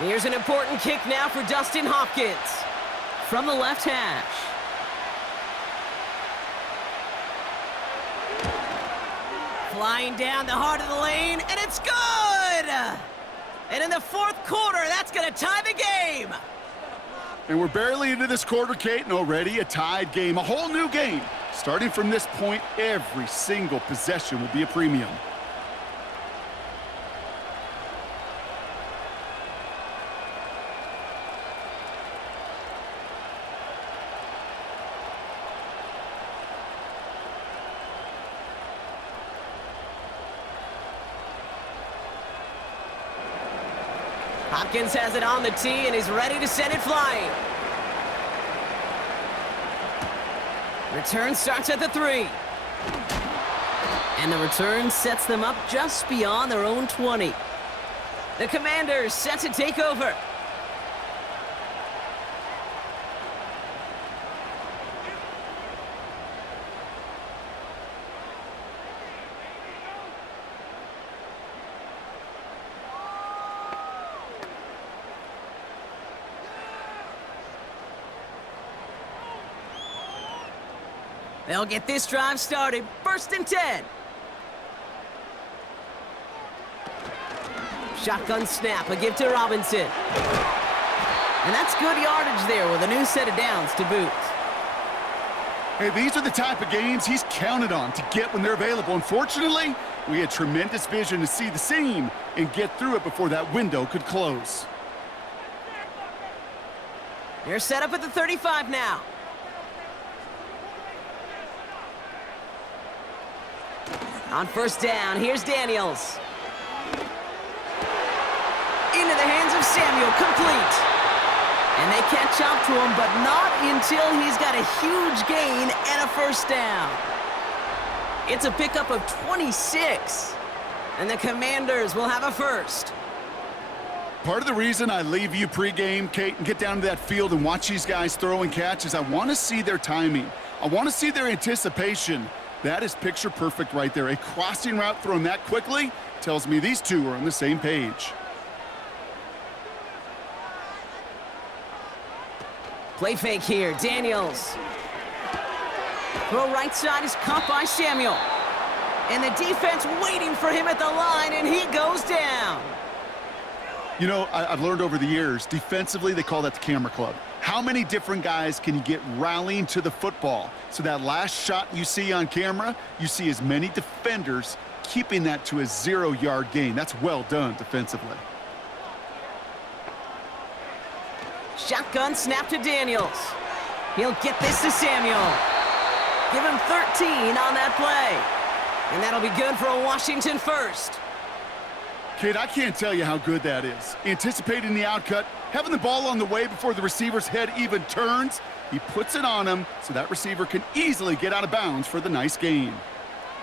Here's an important kick now for Dustin Hopkins from the left hash. Flying down the heart of the lane, and it's good! And in the fourth quarter, that's going to tie the game. And we're barely into this quarter, Kate, and already a tied game, a whole new game. Starting from this point, every single possession will be a premium. Hopkins has it on the tee, and he's ready to send it flying. Return starts at the 3. And the return sets them up just beyond their own 20. The Commanders set to take over. They'll get this drive started. 1st and 10. Shotgun snap, a give to Robinson. And that's good yardage there with a new set of downs to boot. Hey, these are the type of games he's counted on to get when they're available. Unfortunately, we had tremendous vision to see the seam and get through it before that window could close. They're set up at the 35 now. On 1st down, here's Daniels. Into the hands of Samuel, complete. And they catch up to him, but not until he's got a huge gain and a 1st down. It's a pickup of 26. And the Commanders will have a 1st. Part of the reason I leave you pregame, Kate, and get down to that field and watch these guys throw and catch is I want to see their timing. I want to see their anticipation. That is picture perfect right there. A crossing route thrown that quickly tells me these two are on the same page. Play fake here, Daniels. Throw right side is caught by Samuel. And the defense waiting for him at the line, and he goes down. You know, I've learned over the years, defensively, they call that the camera club. How many different guys can you get rallying to the football? So that last shot you see on camera, you see as many defenders keeping that to a 0-yard gain. That's well done defensively. Shotgun snap to Daniels. He'll get this to Samuel. Give him 13 on that play. And that'll be good for a Washington 1st. Kid, I can't tell you how good that is. Anticipating the outcut, having the ball on the way before the receiver's head even turns. He puts it on him so that receiver can easily get out of bounds for the nice gain.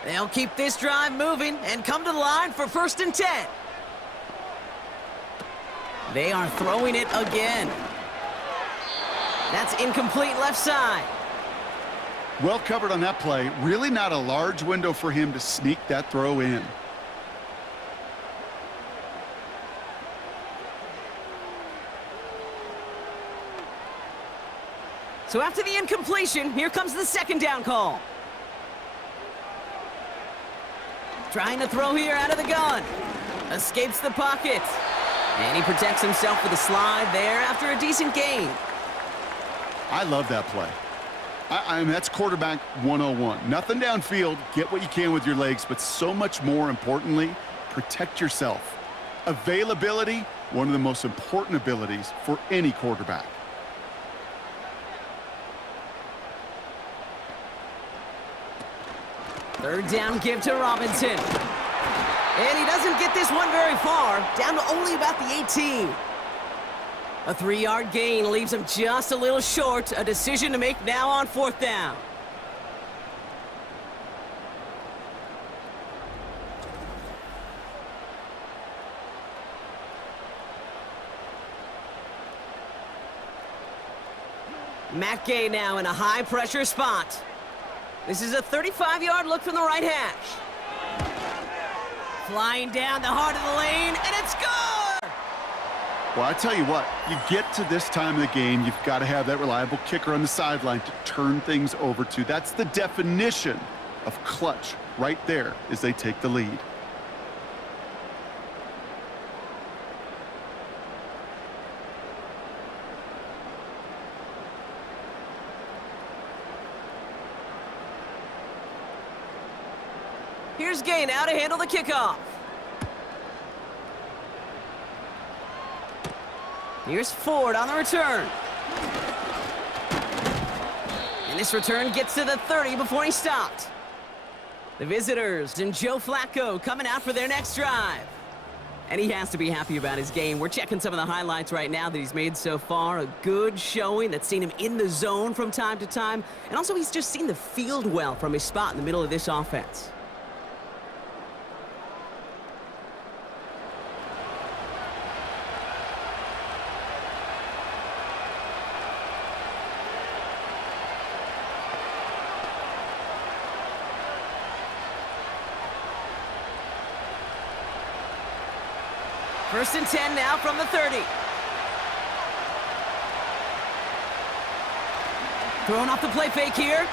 They'll keep this drive moving and come to the line for 1st and 10. They are throwing it again. That's incomplete left side. Well covered on that play. Really not a large window for him to sneak that throw in. So after the incompletion, here comes the 2nd down call. Trying to throw here out of the gun. Escapes the pocket. And he protects himself with a slide there after a decent gain. I love that play. I mean, that's quarterback 101. Nothing downfield, get what you can with your legs, but so much more importantly, protect yourself. Availability, one of the most important abilities for any quarterback. 3rd down give to Robinson. And he doesn't get this one very far, down to only about the 18. A 3-yard gain leaves him just a little short. A decision to make now on 4th down. Matt Gay now in a high-pressure spot. This is a 35-yard look from the right hash. Flying down the heart of the lane, and it's good! Well, I tell you what, you get to this time of the game, you've got to have that reliable kicker on the sideline to turn things over to. That's the definition of clutch right there as they take the lead. Here's Gay now to handle the kickoff. Here's Ford on the return. And this return gets to the 30 before he stopped. The visitors and Joe Flacco coming out for their next drive. And he has to be happy about his game. We're checking some of the highlights right now that he's made so far. A good showing that's seen him in the zone from time to time. And also he's just seen the field well from his spot in the middle of this offense. First and 10 now from the 30. Throwing off the play fake here.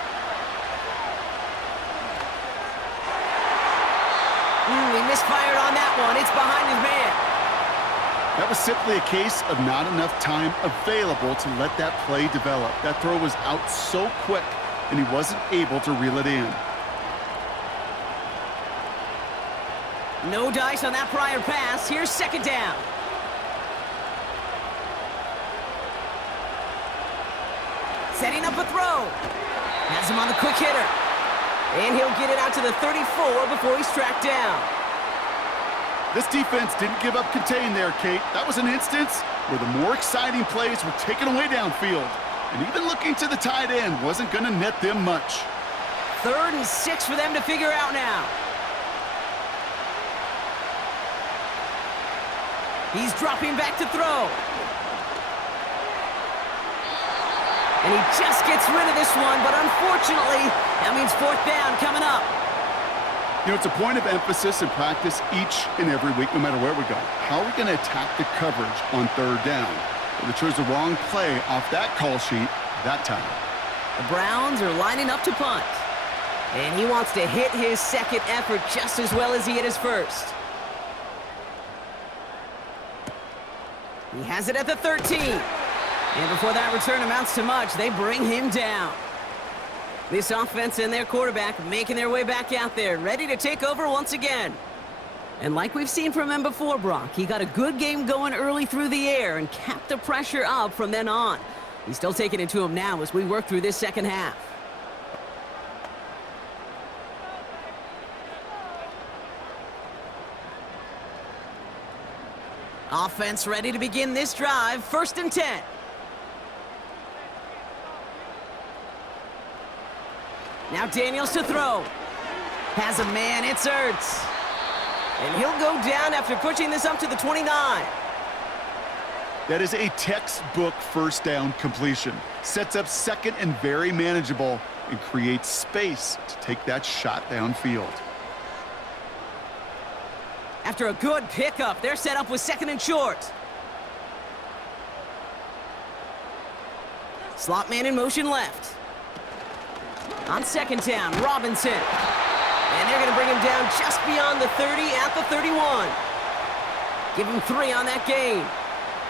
He misfired on that one. It's behind his man. That was simply a case of not enough time available to let that play develop. That throw was out so quick, and he wasn't able to reel it in. No dice on that prior pass. Here's second down. Setting up a throw. Has him on the quick hitter. And he'll get it out to the 34 before he's tracked down. This defense didn't give up contain there, Kate. That was an instance where the more exciting plays were taken away downfield. And even looking to the tight end wasn't going to net them much. 3rd and 6 for them to figure out now. He's dropping back to throw. And he just gets rid of this one, but unfortunately, that means 4th down coming up. You know, it's a point of emphasis in practice each and every week, no matter where we go. How are we going to attack the coverage on 3rd down? Well, they chose the wrong play off that call sheet that time. The Browns are lining up to punt. And he wants to hit his second effort just as well as he hit his first. He has it at the 13. And before that return amounts to much, they bring him down. This offense and their quarterback making their way back out there, ready to take over once again. And like we've seen from him before, Brock, he got a good game going early through the air and kept the pressure up from then on. He's still taking it to him now as we work through this second half. Offense ready to begin this drive. 1st and 10. Now Daniels to throw. Has a man, it's Ertz. And he'll go down after pushing this up to the 29. That is a textbook 1st down completion. Sets up 2nd and very manageable and creates space to take that shot downfield. After a good pickup, they're set up with 2nd and short. Slot man in motion left. On 2nd down, Robinson. And they're going to bring him down just beyond the 30 at the 31. Give him 3 on that game.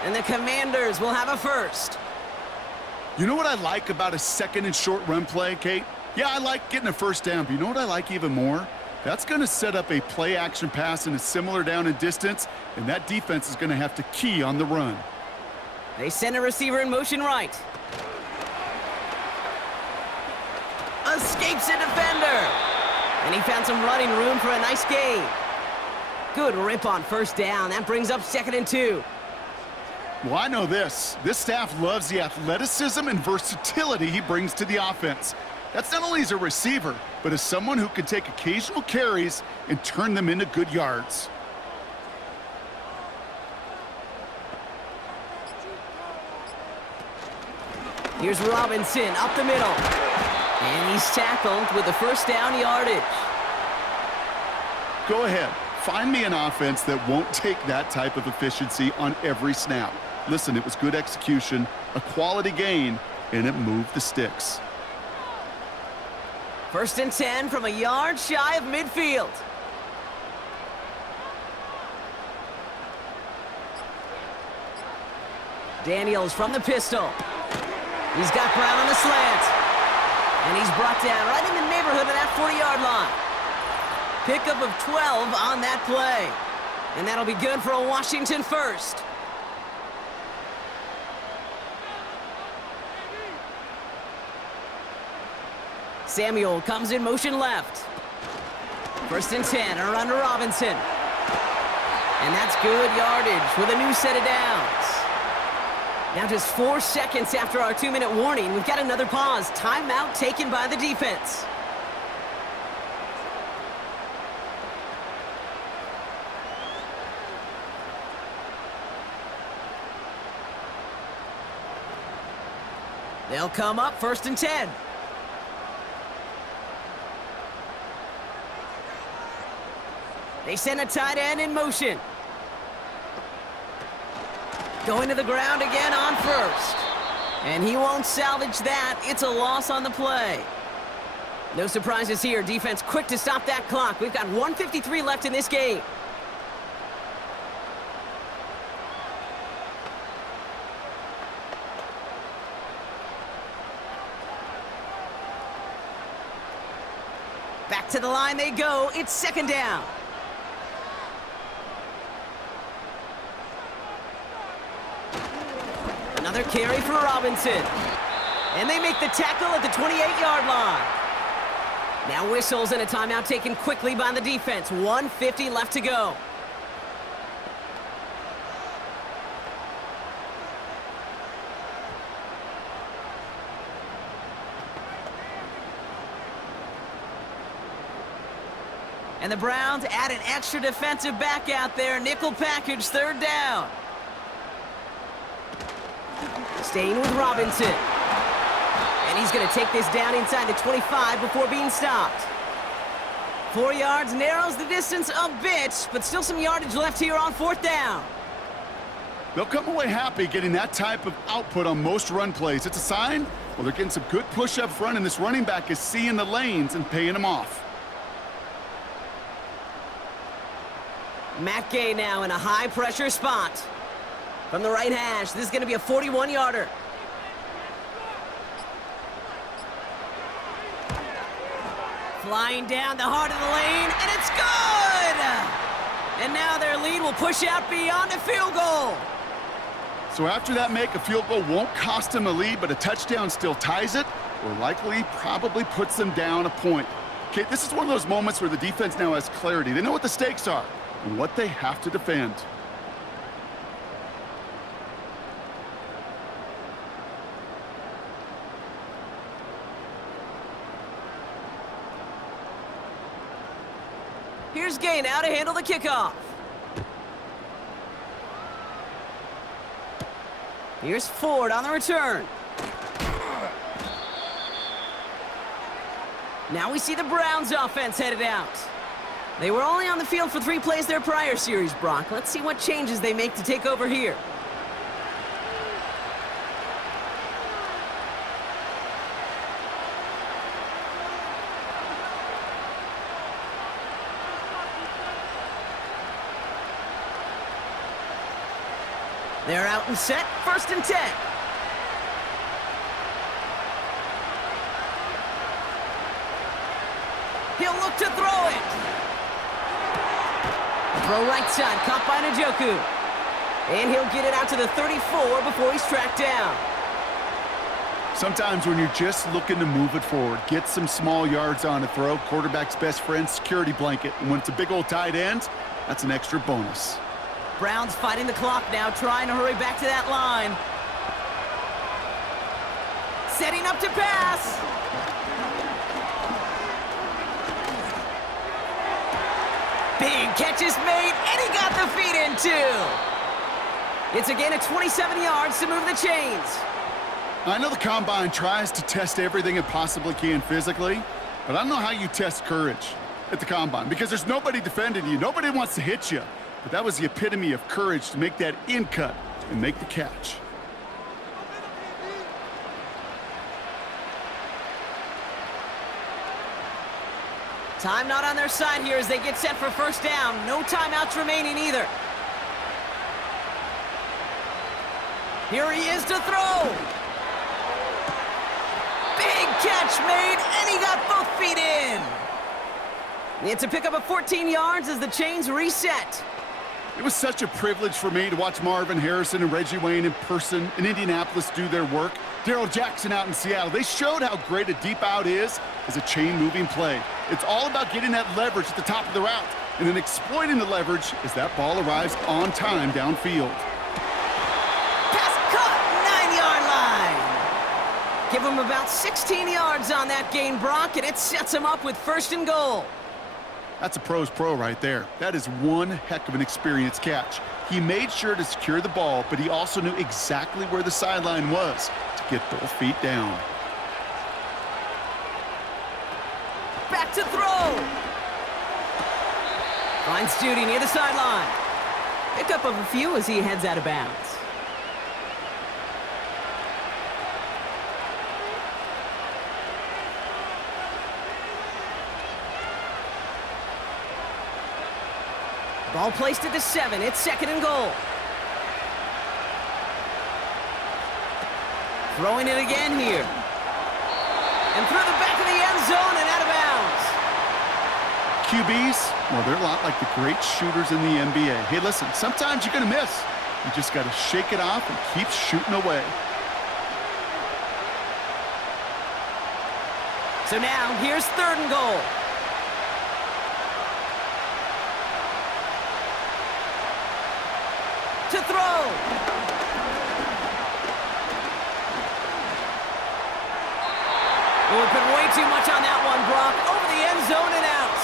And the Commanders will have a first. You know what I like about a 2nd and short run play, Kate? Yeah, I like getting a 1st down, but you know what I like even more? That's going to set up a play-action pass in a similar down and distance, and that defense is going to have to key on the run. They send a receiver in motion right. Escapes a defender. And he found some running room for a nice gain. Good rip on 1st down. That brings up 2nd and 2. Well, I know this. This staff loves the athleticism and versatility he brings to the offense. That's not only as a receiver, but as someone who can take occasional carries and turn them into good yards. Here's Robinson up the middle. And he's tackled with the 1st down yardage. Go ahead. find me an offense that won't take that type of efficiency on every snap. Listen, it was good execution, a quality gain, and it moved the sticks. 1st and 10 from a yard shy of midfield. Daniels from the pistol. He's got Brown on the slant. And he's brought down right in the neighborhood of that 40-yard line. Pickup of 12 on that play. And that'll be good for a Washington first. Samuel comes in motion left. 1st and 10, around to Robinson. And that's good yardage with a new set of downs. Now just 4 seconds after our 2-minute warning, we've got another pause. Timeout taken by the defense. They'll come up 1st and 10. They send a tight end in motion. Going to the ground again on 1st. And he won't salvage that. It's a loss on the play. No surprises here. Defense quick to stop that clock. We've got 1:53 left in this game. Back to the line they go. It's 2nd down. Another carry for Robinson. And they make the tackle at the 28-yard line. Now whistles and a timeout taken quickly by the defense. 1:50 left to go. And the Browns add an extra defensive back out there. Nickel package, 3rd down. Staying with Robinson. And he's going to take this down inside the 25 before being stopped. 4 yards, narrows the distance a bit, but still some yardage left here on 4th down. They'll come away happy getting that type of output on most run plays. It's a sign, well, they're getting some good push up front, and this running back is seeing the lanes and paying them off. Matt Gay now in a high-pressure spot. From the right hash, this is going to be a 41-yarder. Flying down the heart of the lane, and it's good! And now their lead will push out beyond a field goal. So after that make, a field goal won't cost them a lead, but a touchdown still ties it, or likely probably puts them down a point. Okay, this is one of those moments where the defense now has clarity. They know what the stakes are and what they have to defend. Here's Gay now to handle the kickoff. Here's Ford on the return. Now we see the Browns offense headed out. They were only on the field for 3 plays their prior series, Brock. Let's see what changes they make to take over here. They're out and set, 1st and 10. He'll look to throw it. Throw right side, caught by Njoku. And he'll get it out to the 34 before he's tracked down. Sometimes when you're just looking to move it forward, get some small yards on a throw, quarterback's best friend, security blanket. And when it's a big old tight end, that's an extra bonus. Browns fighting the clock now, trying to hurry back to that line. Setting up to pass. Big catch is made, and he got the feet in too. It's a gain of 27 yards to move the chains. I know the Combine tries to test everything it possibly can physically, but I don't know how you test courage. at the combine because there's nobody defending you. Nobody wants to hit you. But that was the epitome of courage to make that in cut and make the catch. Time not on their side here as they get set for first down. No timeouts remaining either. Here he is to throw. Big catch made, and he got both feet in. It's a pickup of 14 yards as the chains reset. It was such a privilege for me to watch Marvin Harrison and Reggie Wayne in person in Indianapolis do their work. Darrell Jackson out in Seattle. They showed how great a deep out is as a chain-moving play. It's all about getting that leverage at the top of the route and then exploiting the leverage as that ball arrives on time downfield. Pass caught, 9-yard line. Give him about 16 yards on that gain, Brock, and it sets him up with first and goal. That's a pro's pro right there. That is one heck of an experienced catch. He made sure to secure the ball, but he also knew exactly where the sideline was to get both feet down. Back to throw. Finds Judy near the sideline. Pickup of a few as he heads out of bounds. Ball placed at the 7. It's second and goal. Throwing it again here. And through the back of the end zone and out of bounds. QBs, well, they're a lot like the great shooters in the NBA. Hey, listen, sometimes you're going to miss. You just got to shake it off and keep shooting away. So now, here's third and goal. To throw. Oh, we put way too much on that one, Brock. Over the end zone and out.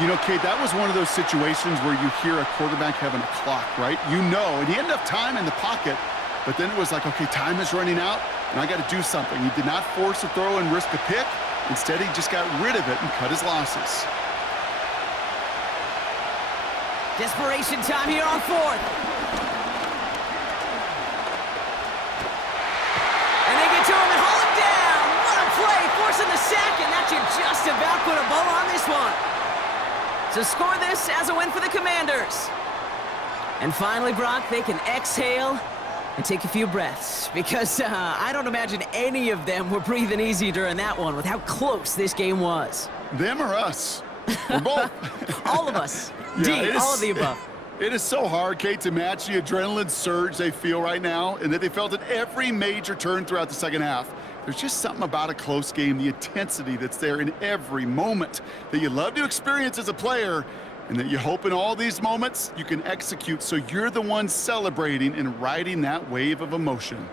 You know, Kate, that was one of those situations where you hear a quarterback having a clock, right? You know, and he had enough time in the pocket, but then it was like, okay, time is running out, and I got to do something. He did not force a throw and risk a pick. Instead, he just got rid of it and cut his losses. Desperation time here on fourth. And they get to him and haul him down. What a play, forcing the sack, and that should just about put a bow on this one. So score this as a win for the Commanders. And finally, Brock, they can exhale and take a few breaths because I don't imagine any of them were breathing easy during that one with how close this game was. Them or us? We're both. All of us. Yeah, all of the above. It is so hard, Kate, to match the adrenaline surge they feel right now and that they felt at every major turn throughout the second half. There's just something about a close game, the intensity that's there in every moment that you love to experience as a player and that you hope in all these moments you can execute so you're the one celebrating and riding that wave of emotion.